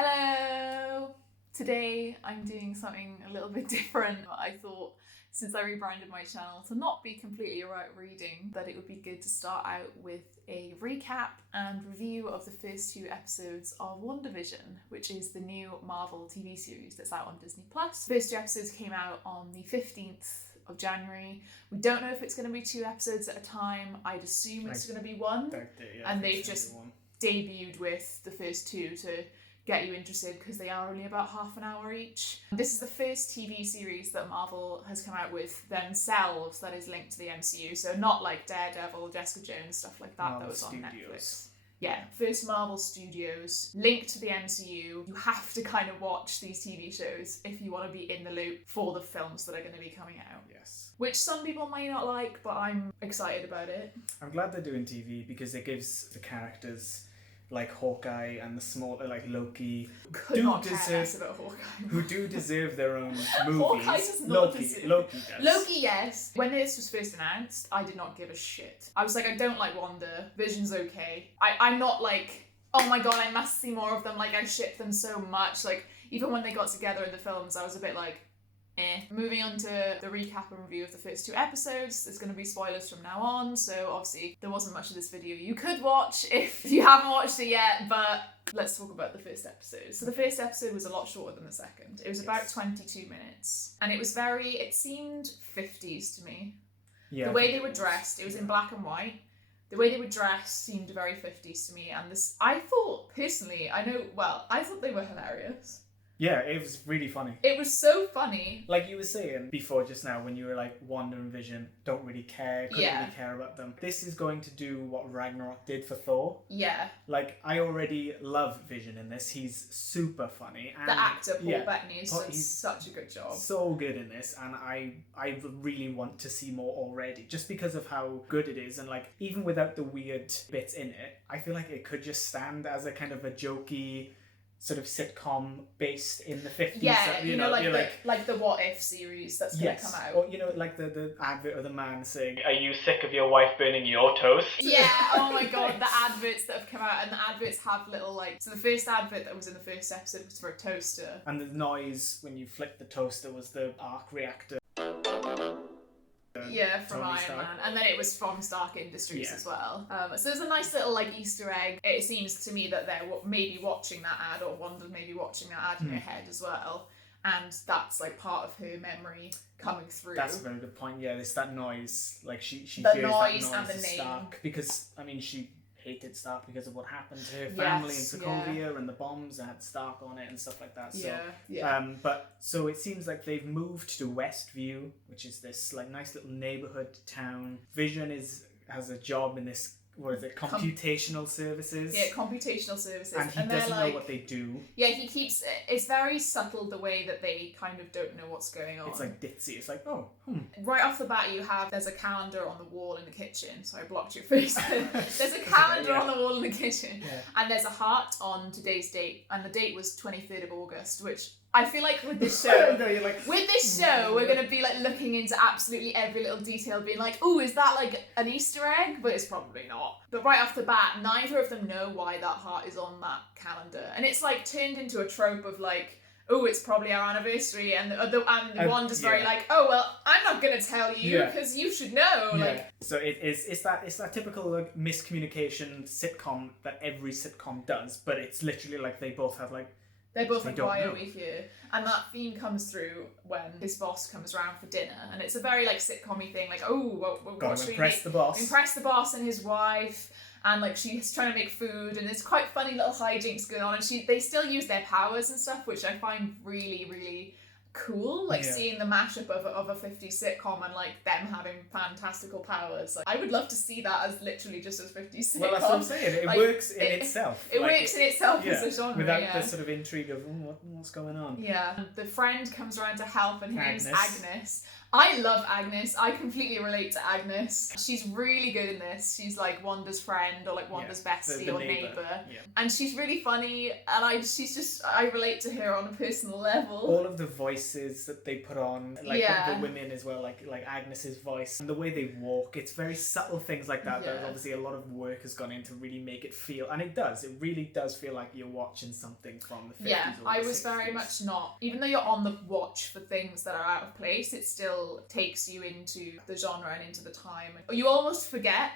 Hello! Today I'm doing something a little bit different. I thought since I rebranded my channel to not be completely about reading, that it would be good to start out with a recap and review of the first 2 episodes of WandaVision, which is the new Marvel TV series that's out on Disney+. The first 2 episodes came out on the 15th of January. We don't know if it's going to be 2 episodes at a time. I'd assume it's going to be 1. And they've just debuted with the first 2 to get you interested because they are only about half an hour each. This is the first TV series that Marvel has come out with themselves that is linked to the MCU, so not like Daredevil, Jessica Jones, stuff like that that was on Netflix. Yeah, first Marvel Studios linked to the MCU. You have to kind of watch these TV shows if you want to be in the loop for the films that are going to be coming out. Yes. Which some people may not like, but I'm excited about it. I'm glad they're doing TV because it gives the characters like Hawkeye and the smaller like Loki About Hawkeye. who do deserve their own movies. Hawkeye does not deserve. Loki does. Loki, yes. When this was first announced, I did not give a shit. I was like, I don't like Wanda. Vision's okay. I'm not like, oh my god, I must see more of them. Like, I ship them so much. Like, even when they got together in the films, I was a bit like, eh. Moving on to the recap and review of the first 2 episodes. There's going to be spoilers from now on, so obviously there wasn't much of this video you could watch if you haven't watched it yet, but let's talk about the first episode. So the first episode was a lot shorter than the second. It was about 22 minutes, and it seemed 50s to me. Yeah, the way they were dressed, it was in black and white. The way they were dressed seemed very 50s to me, and I thought, personally, I thought they were hilarious. Yeah, it was really funny. It was so funny. Like you were saying before just now when you were like, Wanda and Vision couldn't really care about them. This is going to do what Ragnarok did for Thor. Yeah. Like, I already love Vision in this. He's super funny. And the actor, Paul Bettany, has done such a good job. So good in this, and I really want to see more already, just because of how good it is. And like, even without the weird bits in it, I feel like it could just stand as a kind of a jokey sort of sitcom based in the 50s. Yeah, you know like the What If series that's going to come out. Or, like the advert of the man saying, "Are you sick of your wife burning your toast?" Yeah, oh my god, the adverts that have come out, and the adverts have little like... So the first advert that was in the first episode was for a toaster. And the noise when you flick the toaster was the arc reactor. Yeah, from Iron Man. And then it was from Stark Industries as well. So there's a nice little like Easter egg. It seems to me that they're maybe watching that ad, or Wanda maybe watching that ad in her head as well. And that's like part of her memory coming through. That's a very good point. Yeah, it's that noise. Like she hears the that noise noise and the name. Stark, because I mean she hated Stark because of what happened to her family in Sokovia and the bombs that had Stark on it and stuff like that. So, but so it seems like they've moved to Westview, which is this like nice little neighborhood town. Vision has a job in this, what is it, computational services? Yeah, computational services. And he doesn't know what they do. Yeah, it's very subtle the way that they kind of don't know what's going on. It's like ditzy. It's like, Right off the bat there's a calendar on the wall in the kitchen. So I blocked your face. There's a calendar on the wall in the kitchen. Yeah. And there's a heart on today's date. And the date was 23rd of August, which... I feel like with this show, we're going to be like looking into absolutely every little detail, being like, oh, is that like an Easter egg? But it's probably not. But right off the bat, neither of them know why that heart is on that calendar. And it's like turned into a trope of like, oh, it's probably our anniversary. And Wanda's very like, oh, well, I'm not going to tell you because you should know. Yeah. Like, so it's that typical like miscommunication sitcom that every sitcom does. But it's literally like they both have like, why are we here? And that theme comes through when his boss comes around for dinner, and it's a very like sitcom-y thing, like, oh, what should impress the boss? Impress the boss and his wife, and like she's trying to make food, and there's quite funny little hijinks going on, and they still use their powers and stuff, which I find really, really cool, like seeing the mashup of a 50s sitcom and like them having fantastical powers. Like, I would love to see that as literally just as 50s sitcom. Well, that's what I'm saying. It works in itself. It works in itself as a genre, without the sort of intrigue of what's going on. Yeah. The friend comes around to help, and her name's Agnes. I love Agnes. I completely relate to Agnes. She's really good in this. She's like Wanda's friend or like Wanda's bestie the or neighbour. Yeah. And she's really funny and I relate to her on a personal level. All of the voices that they put on, like the women as well, like Agnes's voice and the way they walk, it's very subtle things like that that obviously a lot of work has gone in to really make it feel, and it really does feel like you're watching something from the 50s or the I was 60s. Very much not. Even though you're on the watch for things that are out of place, it still takes you into the genre and into the time. You almost forget,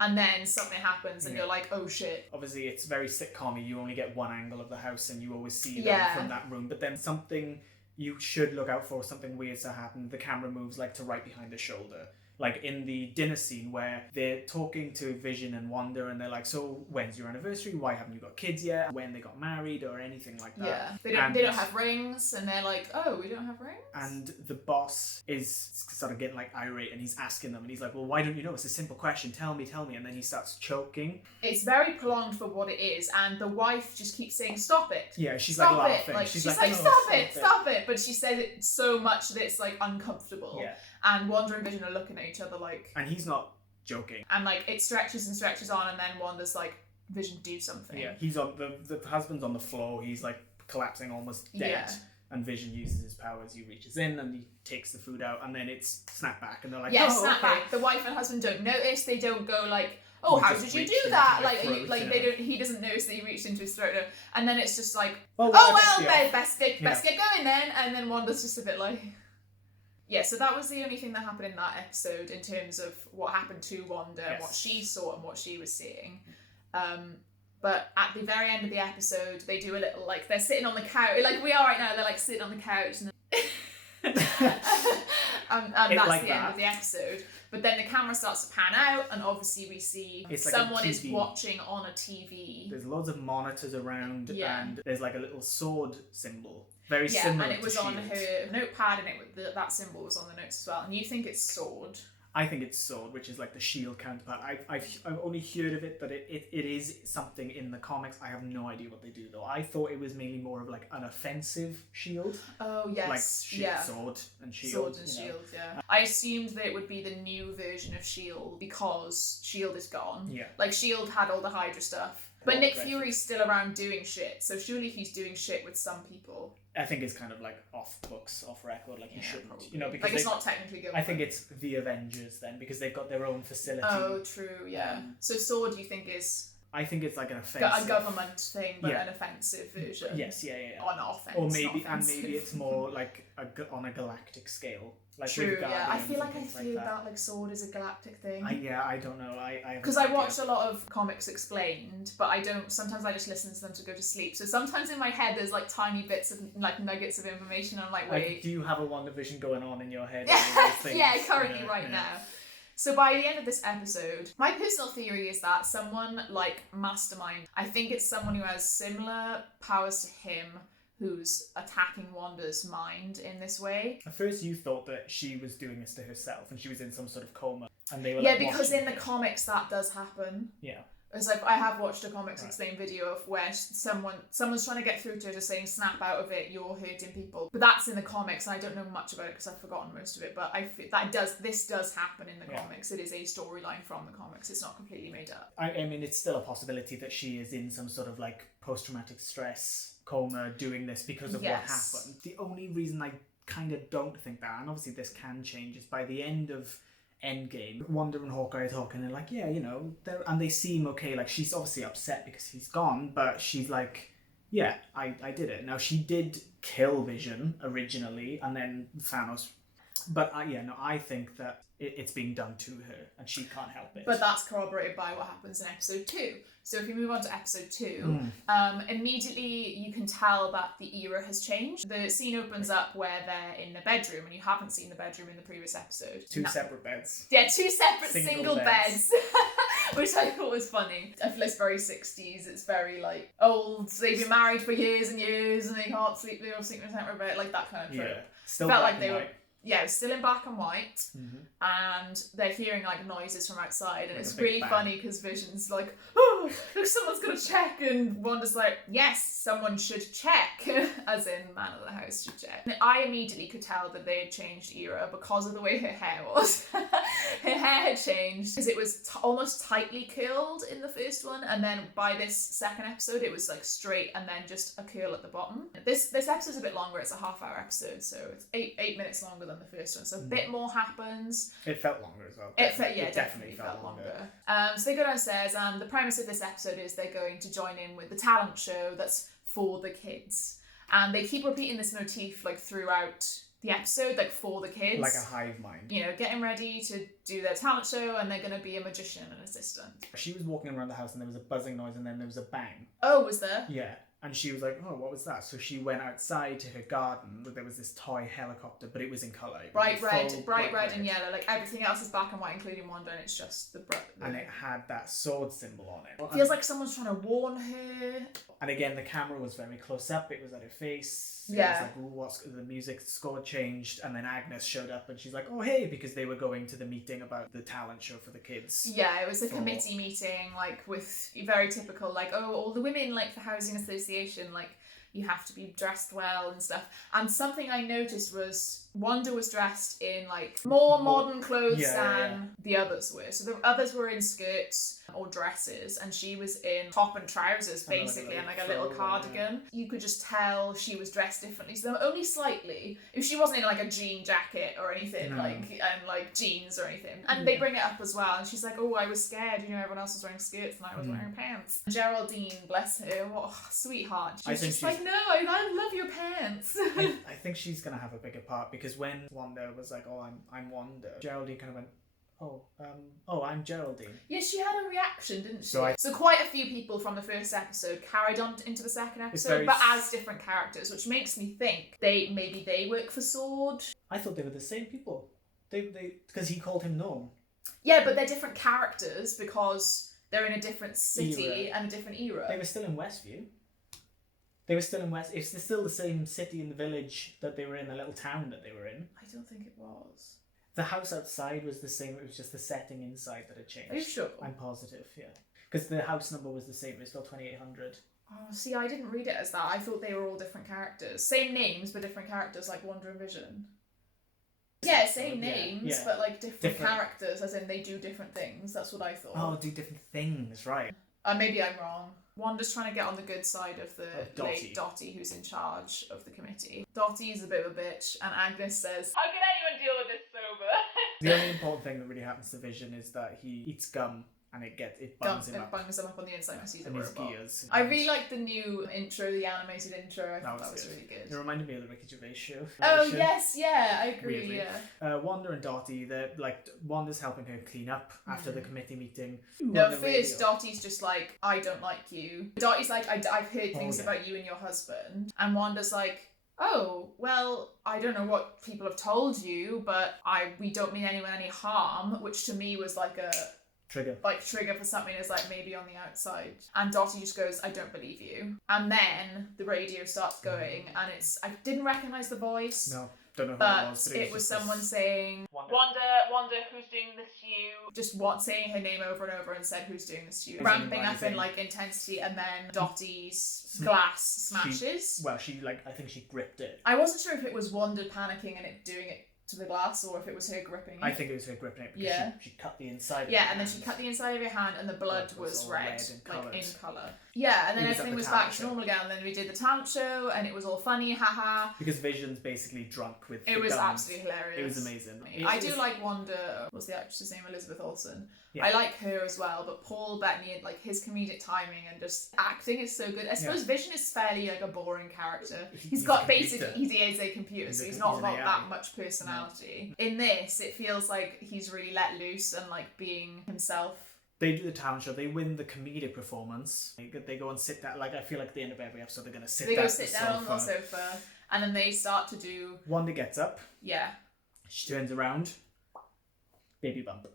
and then something happens and you're like, oh shit. Obviously it's very sitcom-y, you only get one angle of the house and you always see them from that room, but then something you should look out for, something weird's to happen, the camera moves like to right behind the shoulder. Like in the dinner scene where they're talking to Vision and Wanda and they're like, so when's your anniversary? Why haven't you got kids yet? When they got married or anything like that. Yeah, they don't have rings and they're like, oh, we don't have rings? And the boss is sort of getting like irate and he's asking them and he's like, well, why don't you know? It's a simple question. Tell me. And then he starts choking. It's very prolonged for what it is and the wife just keeps saying, stop it. Yeah, she's like laughing. She's like, stop it. But she says it so much that it's like uncomfortable. Yeah. And Wanda and Vision are looking at each other like... And he's not joking. And like it stretches and stretches on and then Wanda's like, Vision, do something. Yeah, he's on... The husband's on the floor. He's like collapsing, almost dead. Yeah. And Vision uses his powers. He reaches in and he takes the food out and then it's snap back and they're like, snap back. The wife and husband don't notice. They don't go like... Oh, how did you do that? They don't. He doesn't notice that he reached into his throat, and then it's just like, best get going then. And then Wanda's just a bit like, yeah. So that was the only thing that happened in that episode in terms of what happened to Wanda, what she saw and what she was seeing. But at the very end of the episode, they do a little like they're sitting on the couch, like we are right now. They're like sitting on the couch, and that's the end of the episode. But then the camera starts to pan out, and obviously we see someone is watching on a TV. There's loads of monitors around, and there's like a little sword symbol. Very similar and it was to on Shield. her notepad, and that symbol was on the notes as well. And you think it's sword. I think it's sword, which is like the shield counterpart. I've only heard of it, but it is something in the comics. I have no idea what they do though. I thought it was mainly more of like an offensive shield. Oh yes, like sword and shield. Sword and shield, yeah. I assumed that it would be the new version of Shield because Shield is gone. Yeah. Like Shield had all the Hydra stuff. But Nick Fury's still around doing shit, so surely he's doing shit with some people. I think it's kind of like off books, off record, like he shouldn't, probably. You know, because like it's not technically good. I think it's the Avengers then, because they've got their own facility. Oh, true, yeah. So sword, you think is? I think it's like an offensive, a government thing, but an offensive version. Yes, yeah. On offense, or maybe it's more like on a galactic scale. Like true, yeah. I feel like that sword is a galactic thing. I don't know. Because I watched a lot of comics explained, but I don't. Sometimes I just listen to them to go to sleep. So sometimes in my head there's like tiny bits of like nuggets of information. And I'm like, wait. Do you have a WandaVision going on in your head? Currently right now. So by the end of this episode, my personal theory is that someone like Mastermind, I think it's someone who has similar powers to him, who's attacking Wanda's mind in this way. At first you thought that she was doing this to herself and she was in some sort of coma and they were because in the comics that does happen. Yeah. It's like I have watched a comics explain video of where someone's trying to get through to her just saying snap out of it, you're hurting people. But that's in the comics and I don't know much about it because I've forgotten most of it, but I feel this does happen in the comics. It is a storyline from the comics. It's not completely made up. I mean it's still a possibility that she is in some sort of like post-traumatic stress coma doing this because of what happened. The only reason I kind of don't think that, and obviously this can change, is by the end of Endgame, Wanda and Hawkeye are talking and like, and they seem okay. Like she's obviously upset because he's gone, but she's like, yeah, I did it. Now she did kill Vision originally, and then Thanos. But I think that it's being done to her, and she can't help it. But that's corroborated by what happens in episode 2. So if you move on to episode 2, immediately you can tell that the era has changed. The scene opens up where they're in the bedroom, and you haven't seen the bedroom in the previous episode. Two separate beds. Yeah, 2 separate single beds. Which I thought was funny. I feel it's very 60s. It's very like old. They've been married for years and years, and they can't sleep. They all sleep in a separate bed, like that kind of trope. Yeah, still felt black like they and were. white. Yeah, it's still in black and white, and they're hearing like noises from outside, and like it's really funny because Vision's like, no, look, someone's gonna check. And Wanda's like, yes, someone should check, as in man of the house should check. And I immediately could tell that they had changed era because of the way her hair was. Her hair had changed because it was almost tightly curled in the first one, and then by this second episode it was like straight and then just a curl at the bottom. This episode's a bit longer. It's a half-hour episode, so it's eight minutes longer than the first one, so a bit more happens. It felt longer as well. It definitely felt longer. So they go downstairs, and the premise of this episode is they're going to join in with the talent show that's for the kids, and they keep repeating this motif like throughout the episode, like for the kids, like a hive mind, you know, getting ready to do their talent show, and they're going to be a magician and an assistant. She was walking around the house and there was a buzzing noise and then there was a bang. Oh, was there? Yeah. And she was like, oh, what was that? So she went outside to her garden. There was this toy helicopter, but it was in colour. Bright red and yellow. Like everything else is black and white, including Wanda, and it's just the and it had that sword symbol on it. Feels like someone's trying to warn her. And again, the camera was very close up. It was at her face. Yeah. It was like, ooh, what's the music score changed? And then Agnes showed up and she's like, oh, hey, because they were going to the meeting about the talent show for the kids. Yeah, it was a committee meeting, like with very typical, like, oh, all the women, like the housing association, like, you have to be dressed well and stuff. And something I noticed was Wanda was dressed in like more modern clothes than the others were. So the others were in skirts or dresses, and she was in top and trousers basically, and like a little cardigan. You could just tell she was dressed differently. So only slightly. If she wasn't in like a jean jacket or anything, like jeans or anything. And they bring it up as well, and she's like, oh, I was scared, you know, everyone else was wearing skirts and I was wearing pants. Geraldine, bless her, what a sweetheart. She's just like, no, I love your pants. I think she's gonna have a bigger part, because when Wanda was like, oh, I'm Wanda, Geraldine kind of went, oh, I'm Geraldine. Yeah, she had a reaction, didn't she? So quite a few people from the first episode carried on into the second episode, but as different characters, which makes me think maybe they work for Sword. I thought they were the same people. They because he called him Norm. Yeah, but they're different characters because they're in a different city and a different era. They were still in Westview. It's still the same city and village that they were in, the little town that they were in. I don't think it was. The house outside was the same, it was just the setting inside that had changed. Are you sure? I'm positive, yeah. Because the house number was the same, it was still 2800. Oh, see, I didn't read it as that. I thought they were all different characters. Same names, but different characters, like Wanda and Vision. Yeah, same names, but like different characters, as in they do different things. That's what I thought. Oh, do different things, right. Maybe I'm wrong. Wanda's trying to get on the good side of the Dottie. late Dottie, who's in charge of the committee. Dottie's a bit of a bitch, and Agnes says, how can anyone deal with this sober? The only important thing that really happens to Vision is that he eats gum and it bungs him up. It bungs him up on the inside because he's a robot. Gears. I really like the new intro, the animated intro. I thought that was really good. It reminded me of the Ricky Gervais show. Oh yes, yeah, I agree. Weirdly. Yeah. Wanda and Dottie, they're like, Wanda's helping her clean up after the committee meeting. No, first Dottie's just like, I don't like you. Dottie's like, I've heard things about you and your husband, and Wanda's like, oh, well, I don't know what people have told you, but we don't mean anyone any harm, which to me was like a trigger for something is like maybe on the outside. And Dottie just goes, I don't believe you. And then the radio starts going, and I didn't recognise the voice. No, don't know who but it was. But it was someone saying, Wanda, who's doing this to you? Just saying her name over and over and said, who's doing this to you? Ramping up in like intensity, and then Dottie's glass smashes. I think she gripped it. I wasn't sure if it was Wanda panicking and it doing it to the glass, or if it was her gripping it. I think it was her gripping it because she cut the inside of and then she cut the inside of her hand, and the blood was red in colour. Yeah, and then everything was back to normal again, and then we did the talent show, and it was all funny, haha. Because Vision's basically drunk with the was guns. Absolutely hilarious. It was amazing. I do like Wanda, what's the actress's name? Elizabeth Olsen. Yeah. I like her as well, but Paul Bettany, like his comedic timing and just acting is so good. I suppose Vision is fairly like a boring character. He is a computer, so he's not got that much personality. No. In this, it feels like he's really let loose and like being himself. They do the talent show. They win the comedic performance. They go and sit down. Like I feel like at the end of every episode, they're going to sit down on the sofa, and then they start to do. Wanda gets up. Yeah. She turns around. Baby bump.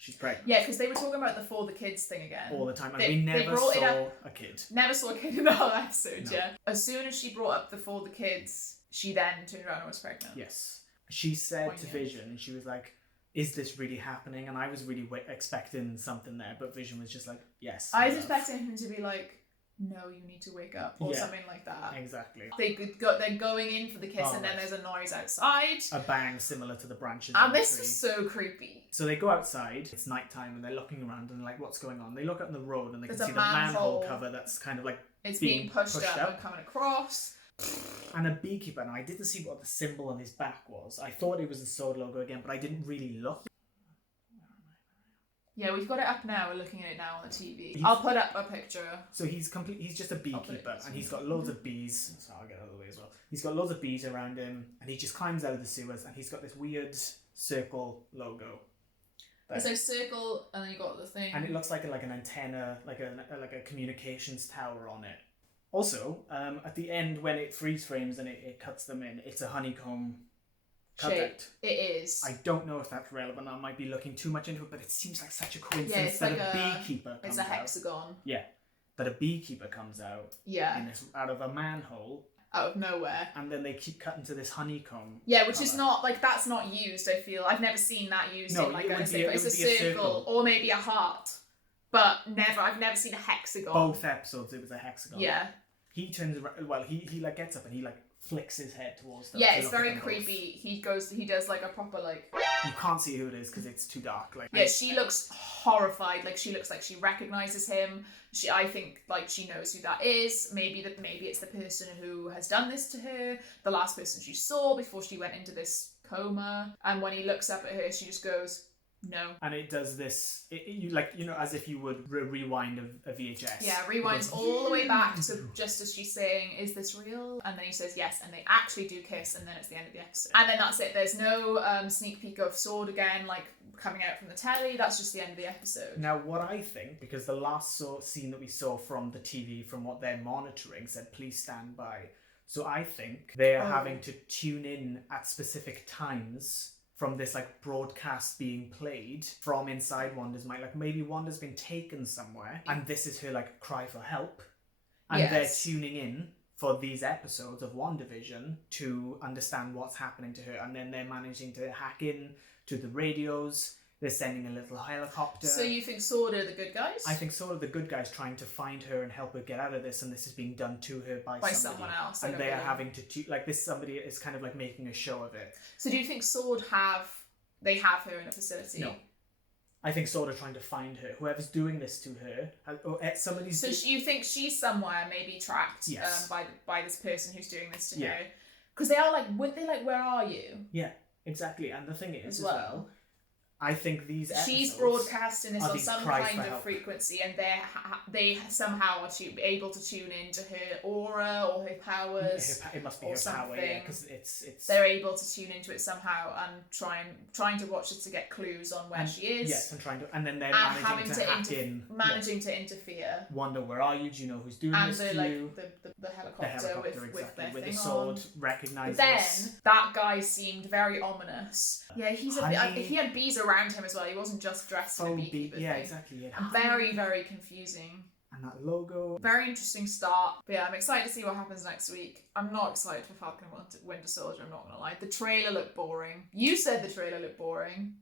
She's pregnant. Yeah, because they were talking about the For the Kids thing again. All the time. And we never saw a kid. Never saw a kid in the whole episode, yeah. As soon as she brought up the For the Kids, she then turned around and was pregnant. Yes. She said to Vision, and she was like, is this really happening? And I was really expecting something there, but Vision was just like, yes. I was expecting him to be like, no, you need to wake up, or something like that. Exactly. They're going in for the kiss, and then there's a noise outside. A bang similar to the branches. And this was so creepy. So they go outside, it's nighttime, and they're looking around and like, what's going on? They look out on the road and they There's can see the manhole cover that's kind of like it's being pushed up and coming across. And a beekeeper. Now, I didn't see what the symbol on his back was. I thought it was the sword logo again, but I didn't really look. Yeah, we've got it up now. We're looking at it now on the TV. I'll put up a picture. So he's just a beekeeper, and he's got loads of bees. So I'll get out of the way as well. He's got loads of bees around him, and he just climbs out of the sewers, and he's got this weird circle logo. It's a circle, and then you got the thing, and it looks like an antenna, like a communications tower on it. Also, at the end when it freeze frames and it cuts them in, it's a honeycomb shape. It is. I don't know if that's relevant. I might be looking too much into it, but it seems like such a coincidence that a beekeeper comes out. It's a hexagon. Yeah, that a beekeeper comes out. Yeah. Out of a manhole. Out of nowhere. And then they keep cutting to this honeycomb. Yeah, which is not like that's not used. I feel I've never seen that used in like a circle. It's a circle or maybe a heart, but I've never seen a hexagon. Both episodes, it was a hexagon. Yeah. He turns around. Well, he like gets up and he like flicks his head towards them. Yeah, it's very creepy. He does like a proper like. You can't see who it is because it's too dark. Like. Yeah, she looks horrified. Like she looks like she recognizes him. I think like she knows who that is. Maybe it's the person who has done this to her. The last person she saw before she went into this coma. And when he looks up at her, she just goes, no. And it does this, as if you would rewind a VHS. Yeah, rewinds all the way back to just as she's saying, is this real? And then he says yes, and they actually do kiss, and then it's the end of the episode. And then that's it. There's no sneak peek of Sword again, like coming out from the telly. That's just the end of the episode. Now, what I think, because the last scene that we saw from the TV, from what they're monitoring, said, please stand by. So I think they're having to tune in at specific times from this like broadcast being played from inside Wanda's mind. Like maybe Wanda's been taken somewhere and this is her like cry for help. And they're tuning in for these episodes of WandaVision to understand what's happening to her. And then they're managing to hack in to the radios. They're sending a little helicopter. So you think Sword are the good guys? I think Sword are the good guys trying to find her and help her get out of this, and this is being done to her by someone else. And they are having to somebody is kind of like making a show of it. So do you think Sword have her in a facility? No. I think Sword are trying to find her. Whoever's doing this to her, or somebody's. So you think she's somewhere, maybe trapped by this person who's doing this to her? Because they are like, where are you? Yeah, exactly. And the thing is, as well, I think these episodes she's broadcasting this on some kind of frequency, and they somehow are able to tune into her aura or her powers. It must be her power, yeah, because it's. They're able to tune into it somehow and trying to watch it to get clues on where she is. Yes, and then they're managing to interfere. Wonder, where are you? Do you know who's doing this to you? The helicopter with their with thing the sword on. Recognizes. But then that guy seemed very ominous. Yeah, he had bees around him as well. He wasn't just dressed in a beekeeper thing. Exactly. Yeah. And very, very confusing. And that logo. Very interesting start. But yeah, I'm excited to see what happens next week. I'm not excited for Falcon and Winter Soldier, I'm not going to lie. The trailer looked boring. You said the trailer looked boring.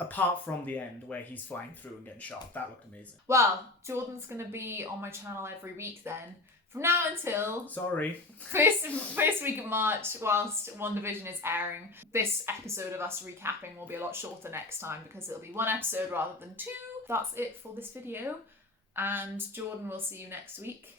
Apart from the end where he's flying through and getting shot. That looked amazing. Well, Jordan's going to be on my channel every week then. From now until... Sorry. First week of March, whilst WandaVision is airing. This episode of us recapping will be a lot shorter next time because it'll be one episode rather than two. That's it for this video. And Jordan, will see you next week.